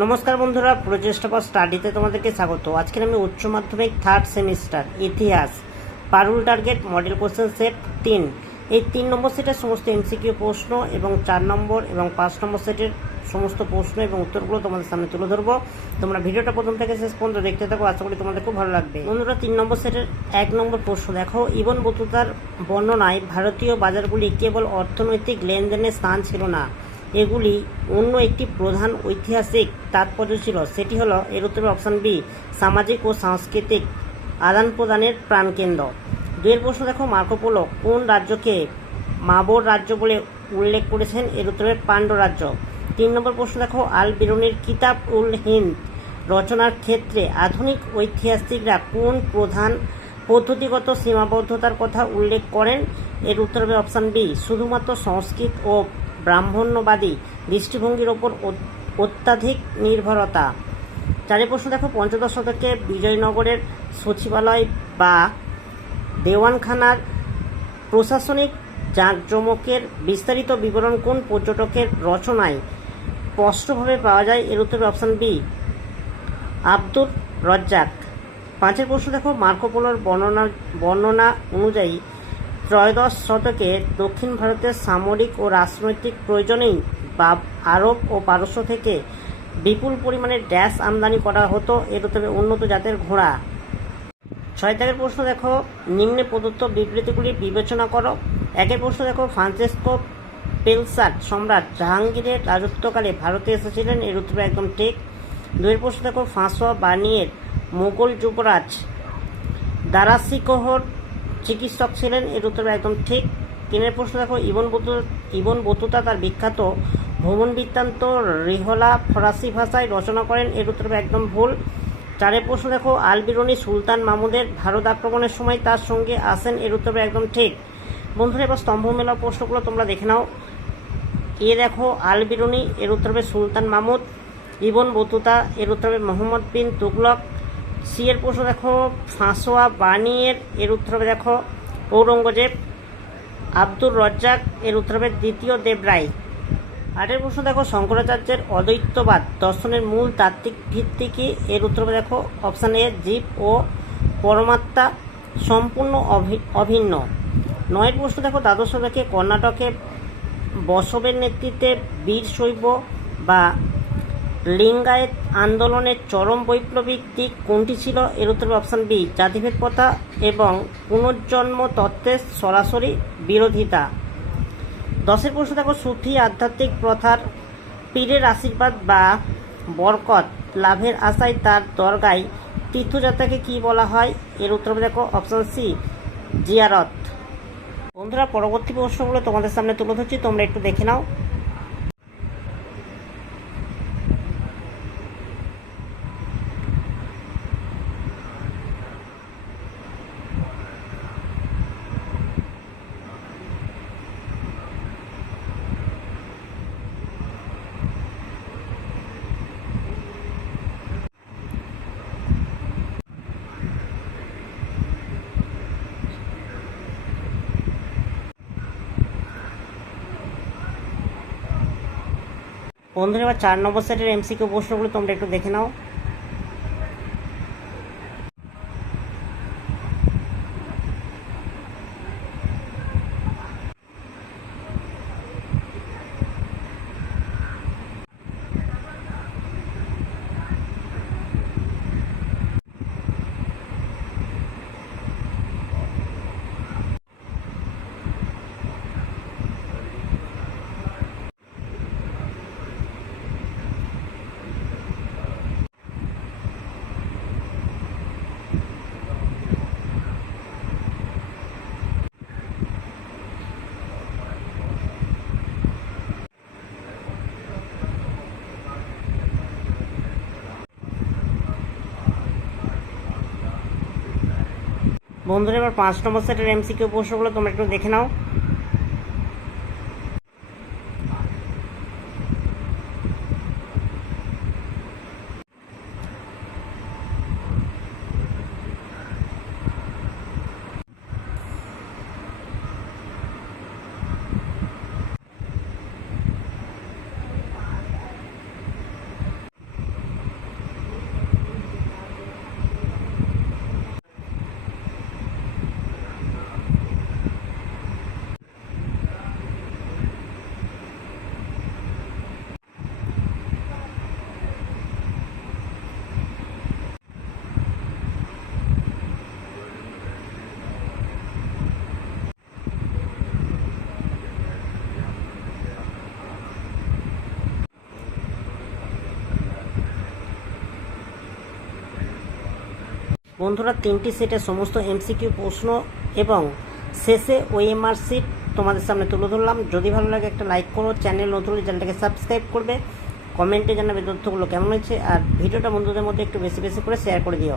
নমস্কার বন্ধুরা, প্রচেষ্টা ফর স্টাডিতে তোমাদেরকে স্বাগত। আজকে আমি উচ্চ মাধ্যমিক থার্ড সেমিস্টার ইতিহাস পারুল টার্গেট মডেল কোশ্চেন সেট 3 এই 3 নম্বর সেটের সমস্ত এমসিকিউ প্রশ্ন এবং 4 নম্বর এবং 5 নম্বর সেটের সমস্ত প্রশ্ন এবং উত্তরগুলো তোমাদের সামনে তুলে ধরবো। তোমরা ভিডিওটা প্রথম থেকে শেষ পর্যন্ত দেখতে থাকো, আশা করি তোমাদের খুব ভালো লাগবে। বন্ধুরা, 3 নম্বর সেটের 1 নম্বর প্রশ্ন দেখো। ইবন বতুতার বর্ণনায় ভারতীয় বাজারগুলি কেবল অর্থনৈতিক লেনদেনের স্থান ছিল না, এগুলি অন্য একটি প্রধান ঐতিহাসিক তাৎপর্য ছিল। সেটি হলো এর উত্তরে অপশান বি, সামাজিক ও সাংস্কৃতিক আদান প্রদানের প্রাণকেন্দ্র। 2 প্রশ্ন দেখো। মার্কো পোলো কোন রাজ্যকে মাবর রাজ্য বলে উল্লেখ করেছেন? এর উত্তরে পাণ্ড্য রাজ্য। 3 নম্বর প্রশ্ন দেখো। আল বিরুনির কিতাব উল হিন্দ রচনার ক্ষেত্রে আধুনিক ঐতিহাসিকরা কোন প্রধান পদ্ধতিগত সীমাবদ্ধতার কথা উল্লেখ করেন? এর উত্তর হবে অপশান বি, শুধুমাত্র সংস্কৃত ও ব্রাহ্মণ্যবাদী দৃষ্টিভঙ্গির ওপর অত্যাধিক নির্ভরতা। 4 প্রশ্ন দেখো। পঞ্চদশ শতকে বিজয়নগরের সচিবালয় বা দেওয়ানখানার প্রশাসনিক জাঁকজমকের বিস্তারিত বিবরণ কোন পর্যটকের রচনায় স্পষ্টভাবে পাওয়া যায়? এর উত্তর অপশান বি, আব্দুর রজ্জাক। 5 প্রশ্ন দেখো। মার্কো পোলোর বর্ণনা অনুযায়ী ত্রয়োদশ শতকে দক্ষিণ ভারতের সামরিক ও রাজনৈতিক প্রয়োজনেই বা আরব ও পারস্য থেকে বিপুল পরিমাণে ড্যাশ আমদানি করা হতো? এর উত্তরে উন্নত জাতের ঘোড়া। 6 প্রশ্ন দেখো। নিম্নে প্রদত্ত বিবৃতিগুলি বিবেচনা করো। 1 প্রশ্ন দেখো। ফ্রান্সিসকো পেলসাট সম্রাট জাহাঙ্গীরের রাজত্বকালে ভারতে এসেছিলেন? এর উত্তর একদম ঠিক। 2 প্রশ্ন দেখো। ফ্রাঁসোয়া বার্নিয়ের মোগল যুবরাজ দারাশিকোহর চিকিৎসক ছিলেন? এর উত্তর একদম ঠিক। 3 প্রশ্ন দেখো। ইবন বতুতা তার বিখ্যাত ভ্রমণ বৃত্তান্ত রিহলা ফরাসি ভাষায় রচনা করেন? এর উত্তর একদম ভুল। 4 প্রশ্ন দেখো। আল বিরুনি সুলতান মাহমুদের ভারত আক্রমণের সময় তার সঙ্গে আসেন? এর উত্তর একদম ঠিক। বন্ধুরা, এবার স্তম্ভ মেলা প্রশ্নগুলো তোমরা দেখে নাও। দেখো আল বিরুনি, এর উত্তর হবে সুলতান মাহমুদ। ইবন বতুতা, এর উত্তর হবে মোহাম্মদ বিন তুগলক। সি এর প্রশ্ন দেখো। ফ্রাঁসোয়া বার্নিয়ের, এর উত্তর হবে দেখো ঔরঙ্গজেব। আব্দুর রজ্জাক, এর উত্তর হবে দ্বিতীয় দেবরায়। 8 প্রশ্ন দেখো। শঙ্করাচার্যের অদ্বৈতবাদ দর্শনের মূল তাত্ত্বিক ভিত্তি কি? এর উত্তর হবে দেখো অপশান এ, জীব ও পরমাত্মা সম্পূর্ণ অভিন্ন। 9 প্রশ্ন দেখো। দ্বাদশ শতকে কর্ণাটকে বসবের নেতৃত্বে বীরশৈব বা লিঙ্গায়েত আন্দোলনের চরম বৈপ্লবিক দিক কোনটি ছিল? এর উত্তর অপশান বি, জাতিভেদ প্রথা এবং পুনর্জন্ম তত্ত্বের সরাসরি বিরোধিতা। 10 প্রশ্ন দেখো। সুফি আধ্যাত্মিক প্রথার পীরের আশীর্বাদ বা বরকত লাভের আশায় তার দরগায় তীর্থযাত্রাকে কি বলা হয়? এর উত্তর দেখো অপশান সি, জিয়ারত। বন্ধুরা, পরবর্তী প্রশ্নগুলো তোমাদের সামনে তুলে ধরছি, তোমরা একটু দেখে নাও। বন্ধুরা, এবার 4 নম্বর সেটের এমসিকিউ প্রশ্নগুলো তোমরা একটু দেখে নাও। বন্ধুরা, এবার 5 নম্বর সেটের এমসিকিউ প্রশ্নগুলো তোমরা একটু দেখে নাও। বন্ধুরা 3টি সেটের সমস্ত এমসিকিউ প্রশ্ন এবং শেষে ওএমআর শিট তোমাদের সামনে তুলে ধরলাম। যদি ভালো লাগে একটা লাইক করো, চ্যানেল নতুন হলে চ্যানেলটাকে সাবস্ক্রাইব করবে, কমেন্টে জানাবে তথ্যগুলো কেমন হয়েছে, আর ভিডিওটা বন্ধুদের মধ্যে একটু বেশি বেশি করে শেয়ার করে দিও।